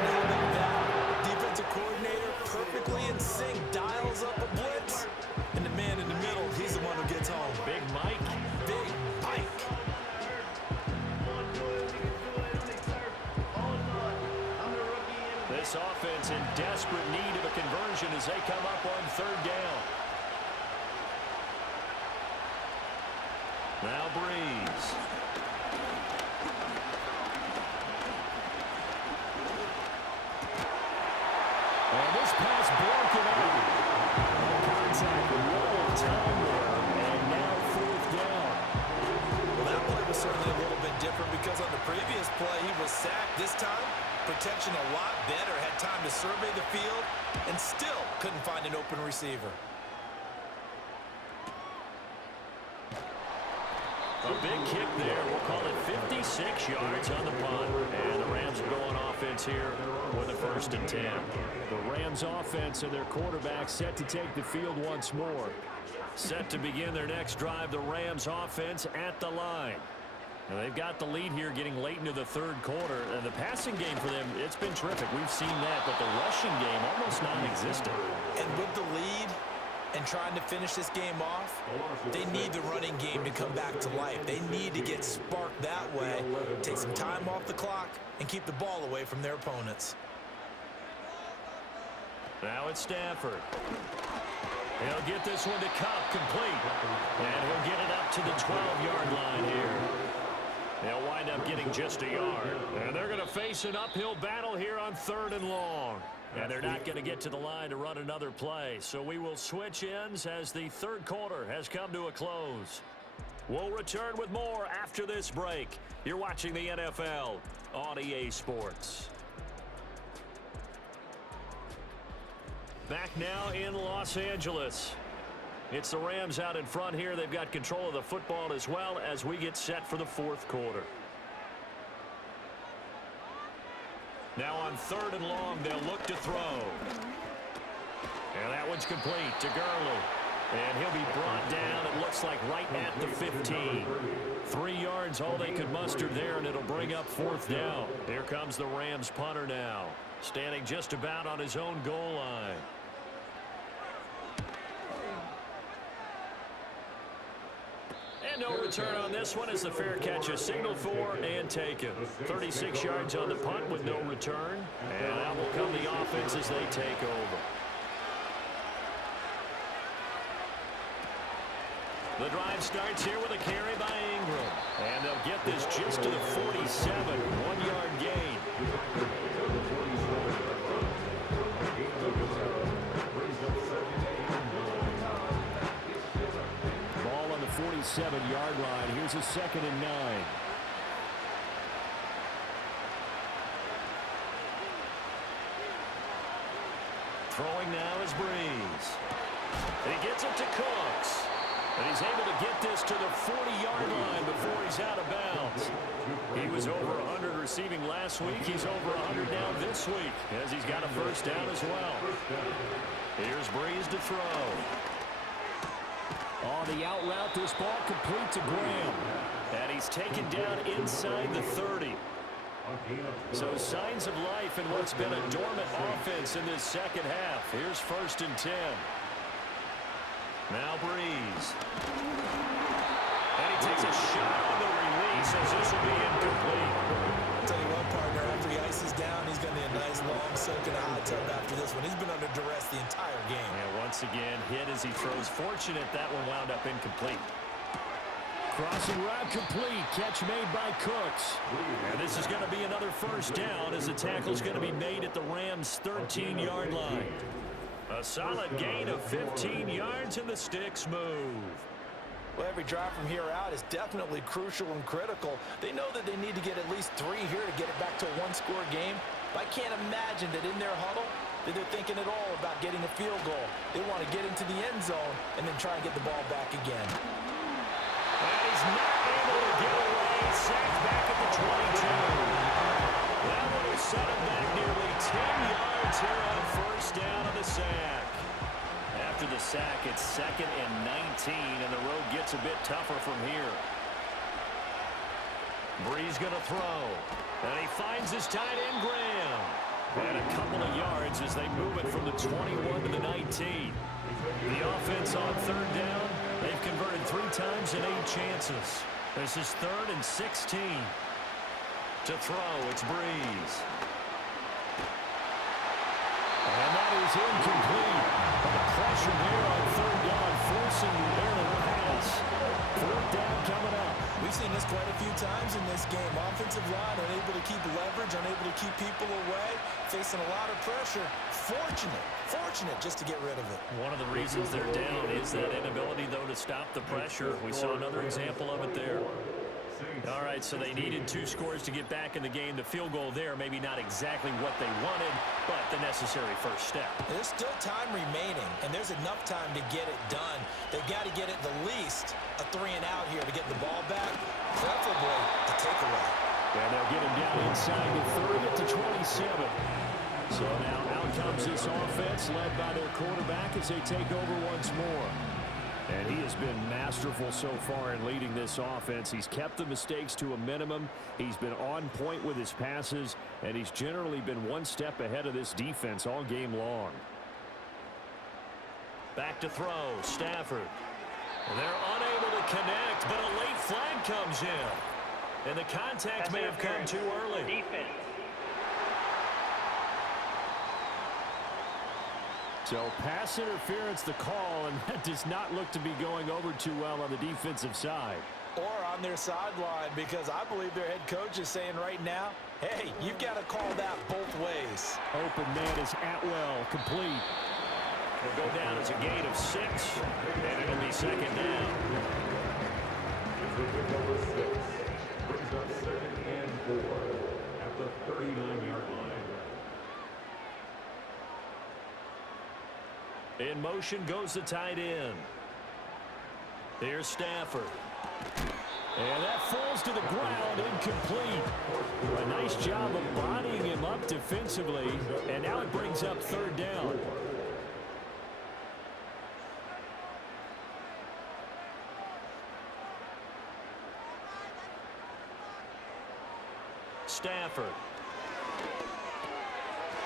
How about that? Defensive coordinator perfectly in sync, dials up a blitz. And the man in the middle, he's the one who gets home. Big Mike. Big Mike. This offense in desperate need of a conversion as they come up on 3rd down. Now Breeze. And this pass broken up. Contact, roll, time there, and now 4th down. Well, that play was certainly a little bit different because on the previous play, he was sacked. This time, protection a lot better, had time to survey the field, and still couldn't find an open receiver. A big kick there. We'll call it 56 yards on the punt. And the Rams are going offense here with a 1st and 10. The Rams offense and their quarterback set to take the field once more. Set to begin their next drive, the Rams offense at the line. And they've got the lead here getting late into the 3rd quarter. And the passing game for them, it's been terrific. We've seen that, but the rushing game almost non-existent. And with the lead and trying to finish this game off, they need the running game to come back to life. They need to get sparked that way, take some time off the clock, and keep the ball away from their opponents. Now it's Stafford. He'll get this one to Cup, complete. And he'll get it up to the 12-yard line here. They'll wind up getting just a yard. And they're going to face an uphill battle here on 3rd and long. And they're not going to get to the line to run another play. So we will switch ends as the 3rd quarter has come to a close. We'll return with more after this break. You're watching the NFL on EA Sports. Back now in Los Angeles. It's the Rams out in front here. They've got control of the football as well as we get set for the fourth quarter. Now on 3rd and long, they'll look to throw. And that one's complete to Gurley. And he'll be brought down, it looks like, right at the 15. 3 yards, all they could muster there, and it'll bring up 4th down. Here comes the Rams punter now, standing just about on his own goal line. And no return on this one as the fair catch is signaled for and taken. 36 yards on the punt with no return. And out will come the offense as they take over. The drive starts here with a carry by Ingram. And they'll get this just to the 47. 1-yard gain. Ball on the 47-yard line. Here's a 2nd and 9. Throwing now is Breeze. And he gets it to Cooks. And he's able to get this to the 40-yard line before he's out of bounds. He was over 100 receiving last week. He's over 100 now this week as he's got a first down as well. Here's Breeze to throw. On the out route, this ball complete to Graham. And he's taken down inside the 30. So signs of life in what's been a dormant offense in this second half. Here's 1st and 10. Now Breeze. And he takes a shot on the release as this will be incomplete. I'll tell you what, partner, after he ices down, he's going to be a nice long soak in a hot tub after this one. He's been under duress the entire game. And once again, hit as he throws. Fortunate that one wound up incomplete. Crossing route complete. Catch made by Cooks. And this is going to be another first down as the tackle's going to be made at the Rams' 13-yard line. A solid gain of 15 yards and the sticks move. Well, every drive from here out is definitely crucial and critical. They know that they need to get at least 3 here to get it back to a one-score game. But I can't imagine that in their huddle that they're thinking at all about getting a field goal. They want to get into the end zone and then try and get the ball back again. And he's not able to get away. Sacked back at the 22. That one will set him back nearly 10 yards here on first down on the sack. After the sack, it's 2nd and 19, and the road gets a bit tougher from here. Breeze going to throw, and he finds his tight end, Graham. And a couple of yards as they move it from the 21 to the 19. The offense on 3rd down, they've converted 3 times in 8 chances. This is 3rd and 16. To throw, it's Breeze. And that is incomplete. The pressure there on 3rd down, forcing the errant pass. 4th down coming up. We've seen this quite a few times in this game. Offensive line unable to keep leverage, unable to keep people away, facing a lot of pressure. Fortunate just to get rid of it. One of the reasons they're down is that inability, though, to stop the pressure. We saw another example of it there. All right, so they needed 2 scores to get back in the game. The field goal there, maybe not exactly what they wanted, but the necessary first step. There's still time remaining, and there's enough time to get it done. They've got to get at the least a 3 and out here to get the ball back, preferably a takeaway. And they'll get him down inside the 30 at the 27. So now out comes this offense led by their quarterback as they take over once more. And he has been masterful so far in leading this offense. He's kept the mistakes to a minimum. He's been on point with his passes, and he's generally been one step ahead of this defense all game long. Back to throw, Stafford. And they're unable to connect, but a late flag comes in. And the contact may have come too early. Defense. So pass interference the call, and that does not look to be going over too well on the defensive side. Or on their sideline, because I believe their head coach is saying right now, hey, you've got to call that both ways. Open man is Atwell, complete. It'll go down as a gain of 6, and it'll be 2nd down. for pick number 6. Brings up 2nd and 4 at the 39-yard line. In motion goes the tight end. Here's Stafford. And that falls to the ground, incomplete. A nice job of bodying him up defensively, and now it brings up 3rd down. Stafford.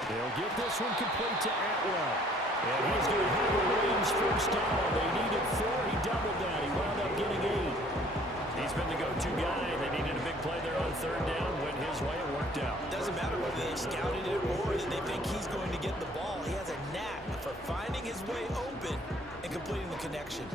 They'll get this one complete to Atwell. And he's going to have a range 1st down. They needed 4. He doubled that. He wound up getting 8. He's been the go-to guy. They needed a big play there on 3rd down. Went his way. It worked out. Doesn't matter whether they scouted it or that they think he's going to get the ball. He has a knack for finding his way open and completing the connection.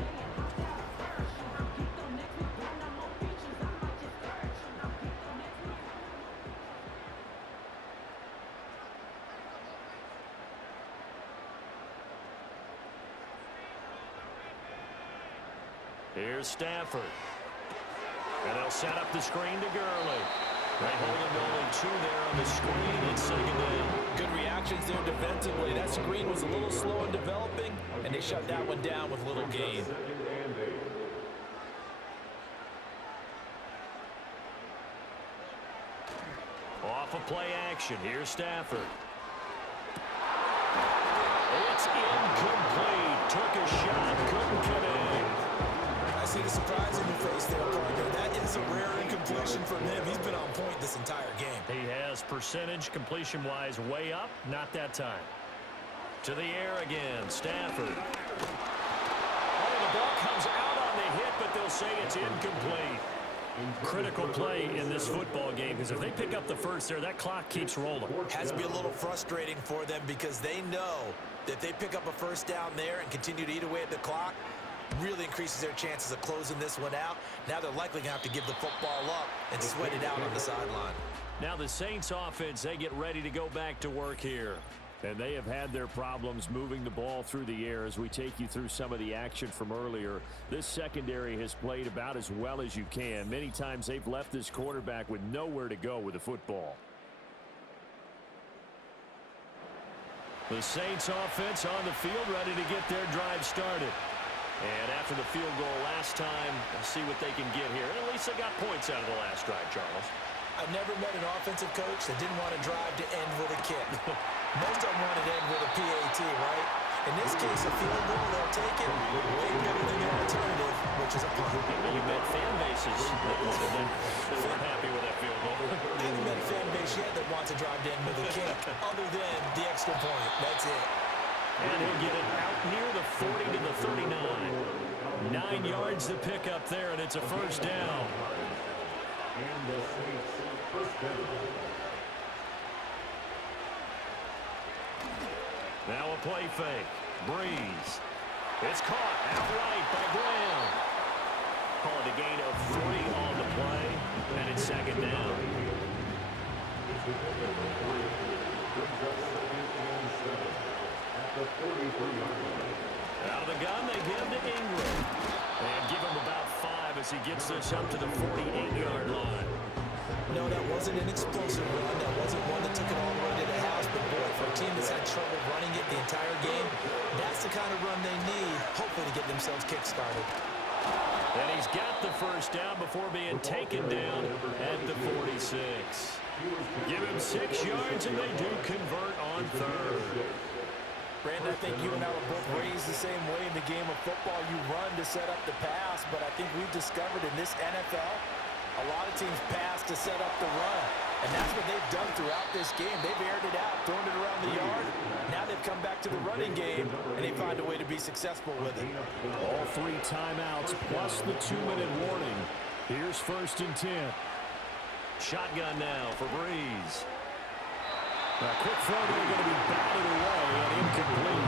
Here's Stafford. And they'll set up the screen to Gurley. They hold him to only 2 there on the screen. It's 2nd down. Good reactions there defensively. That screen was a little slow in developing, and they shut that one down with little gain. Off of play action. Here's Stafford. It's incomplete. Took a shot. Couldn't connect. I see the surprise in your face there, partner. That is a rare incompletion from him. He's been on point this entire game. He has percentage completion-wise way up. Not that time. To the air again. Stafford. Oh, the ball comes out on the hit, but they'll say it's incomplete. Critical play in this football game because if they pick up the first there, that clock keeps rolling. Has to be a little frustrating for them because they know that if they pick up a 1st down there and continue to eat away at the clock, really increases their chances of closing this one out. Now they're likely going to have to give the football up and sweat it out on the sideline. Now the Saints offense, they get ready to go back to work here. And they have had their problems moving the ball through the air as we take you through some of the action from earlier. This secondary has played about as well as you can. Many times they've left this quarterback with nowhere to go with the football. The Saints offense on the field ready to get their drive started. And after the field goal last time, we'll see what they can get here. And at least they got points out of the last drive, Charles. I've never met an offensive coach that didn't want to drive to end with a kick. Most of them want to end with a PAT, right? In this case, a field goal, they'll take it way better than the alternative, which is a punt. You met fan bases that weren't happy with that field goal. I haven't met a fan base yet that wants to drive to end with a kick, other than the extra point. That's it. And he'll get it out near the 40 to the 39. 9 yards to pick up there, and it's a 1st down. And the Saints 1st down. Now a play fake. Breeze. It's caught outright by Brown. Call it a gain of 3 on the play, and it's 2nd down. Out of the gun, they give him to Ingram. And give him about 5 as he gets this up to the 48-yard line. No, that wasn't an explosive run. That wasn't one that took it all the way to the house. But, boy, for a team that's had trouble running it the entire game, that's the kind of run they need, hopefully, to get themselves kick-started. And he's got the 1st down before being taken down at the 46. Give him 6 yards, and they do convert on 3rd. Brandon, I think you and I were both raised the same way in the game of football. You run to set up the pass, but I think we've discovered in this NFL, a lot of teams pass to set up the run. And that's what they've done throughout this game. They've aired it out, thrown it around the yard. Now they've come back to the running game, and they find a way to be successful with it. All 3 timeouts plus the 2-minute warning. Here's 1st and 10. Shotgun now for Breeze. A quick throw there going to be batted away and incomplete.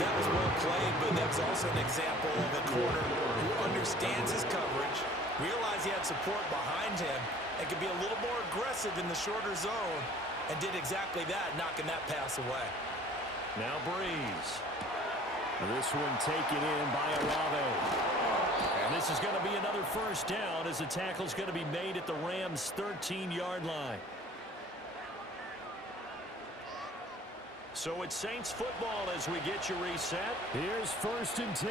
That was well played, but that was also an example of a corner who understands his coverage, realized he had support behind him, and could be a little more aggressive in the shorter zone, and did exactly that, knocking that pass away. Now Breeze. This one taken in by Olave. And this is going to be another first down as the tackle's going to be made at the Rams' 13-yard line. So it's Saints football as we get you reset. Here's 1st and 10.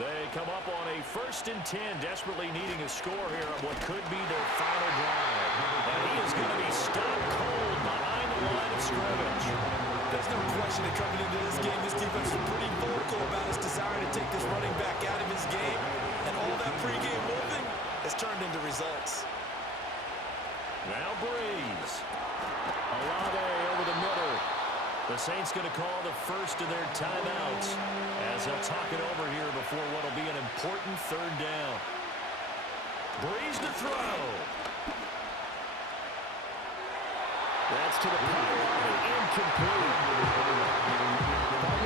They come up on a 1st and 10, desperately needing a score here on what could be their final drive. And he is going to be stopped cold behind the line of scrimmage. There's no question that coming into this game, this defense is pretty vocal about its desire to take this running back out of his game. And all that pregame wolfing has turned into results. Now Breeze. Olave over the middle. The Saints going to call the first of their timeouts as they'll talk it over here before what will be an important 3rd down. Breeze to throw. That's to the pylon, incomplete.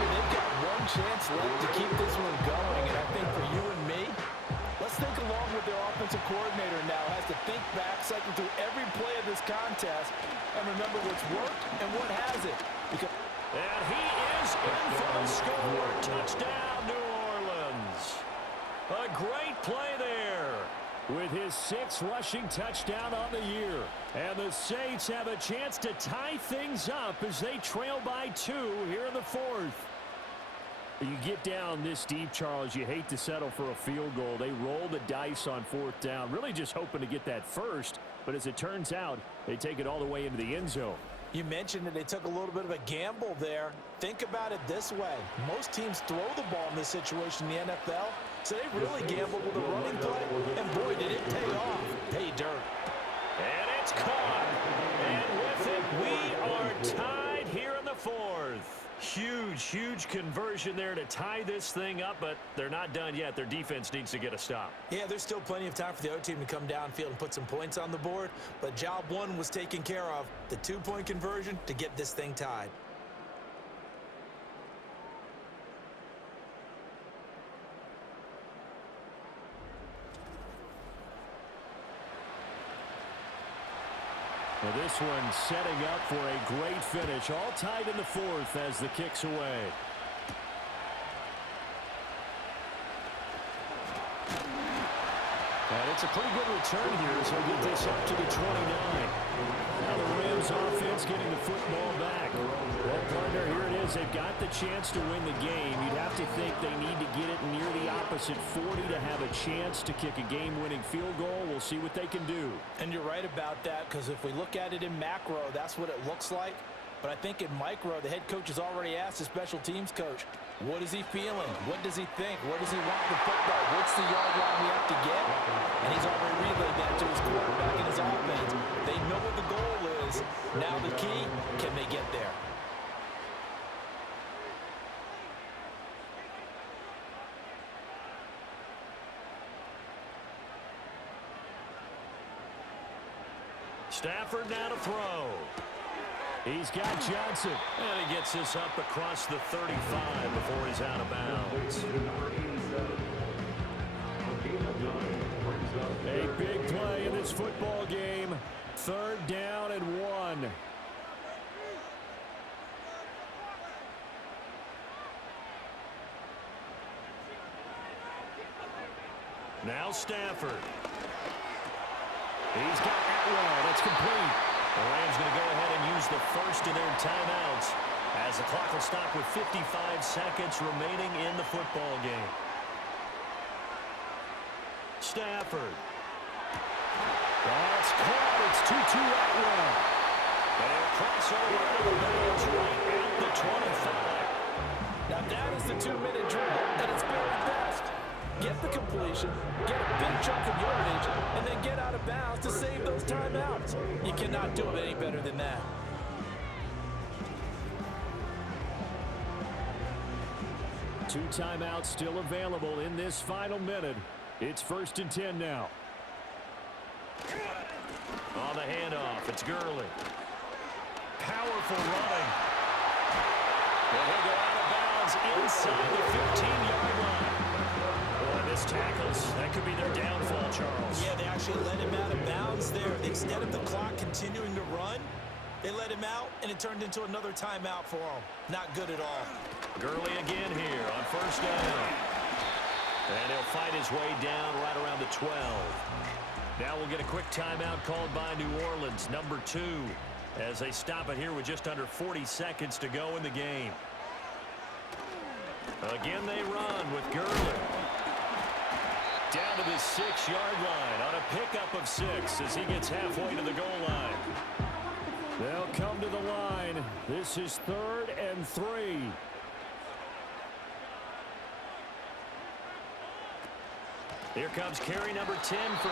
They've got one chance left to keep this one going, and I think for you and me, let's think along with their offensive coordinator now. Has to think back, cycle through every play of this contest, and remember what's worked and what hasn't. And he is in for the score. Touchdown, New Orleans. A great play there. With his 6th rushing touchdown on the year. And the Saints have a chance to tie things up as they trail by 2 here in the 4th. You get down this deep, Charles, you hate to settle for a field goal. They roll the dice on 4th down, really just hoping to get that first. But as it turns out, they take it all the way into the end zone. You mentioned that they took a little bit of a gamble there. Think about it this way. Most teams throw the ball in this situation in the NFL, so they really gambled with a running play, and boy, did it pay off. Pay dirt. And it's caught. And with it, we are tied here in the 4th. Huge conversion there to tie this thing up, but they're not done yet. Their defense needs to get a stop. Yeah, there's still plenty of time for the other team to come downfield and put some points on the board, but job 1 was taken care of. The 2-point conversion to get this thing tied. Well, this one setting up for a great finish. All tied in the 4th as the kick's away. And it's a pretty good return here as we get this up to the 29. Now the Rams offense getting the football back. Well, partner, here it is. They've got the chance to win the game. You'd have to think they need to get it near the opposite 40 to have a chance to kick a game-winning field goal. We'll see what they can do. And you're right about that, because if we look at it in macro, that's what it looks like. But I think in micro, the head coach has already asked the special teams coach, what is he feeling? What does he think? Where does he want the football? What's the yard line we have to get? And he's already relayed that to his quarterback and his offense. They know what the goal is. Now the key, can they get there? Stafford now to throw. He's got Johnson. And he gets this up across the 35 before he's out of bounds. A big play in this football game. 3rd down and 1. Now Stafford. He's got Atwell. That's complete. The Rams going to go ahead and use the first of their timeouts as the clock will stop with 55 seconds remaining in the football game. Stafford. That's caught. It's 2-2 Atwell. And a crossover out of bounds right at the 25. Now that is the 2-minute drill at its very best. Get the completion, get a big chunk of yardage, and then get out of bounds to save those timeouts. You cannot do it any better than that. Two timeouts still available in this final minute. It's 1st and 10 now. On the handoff, it's Gurley. Powerful running. And he'll go out of bounds inside the 15-yard line. Boy, missed tackles. That could be their downfall, Charles. Yeah, they actually let him out of bounds there. Instead of the clock continuing to run, they let him out, and it turned into another timeout for him. Not good at all. Gurley again here on 1st down. And he'll fight his way down right around the 12. Now we'll get a quick timeout called by New Orleans, number 2, as they stop it here with just under 40 seconds to go in the game. Again they run with Gurley. Down to the 6-yard line on a pickup of 6 as he gets halfway to the goal line. They'll come to the line. This is 3rd and 3. Here comes carry number 10 for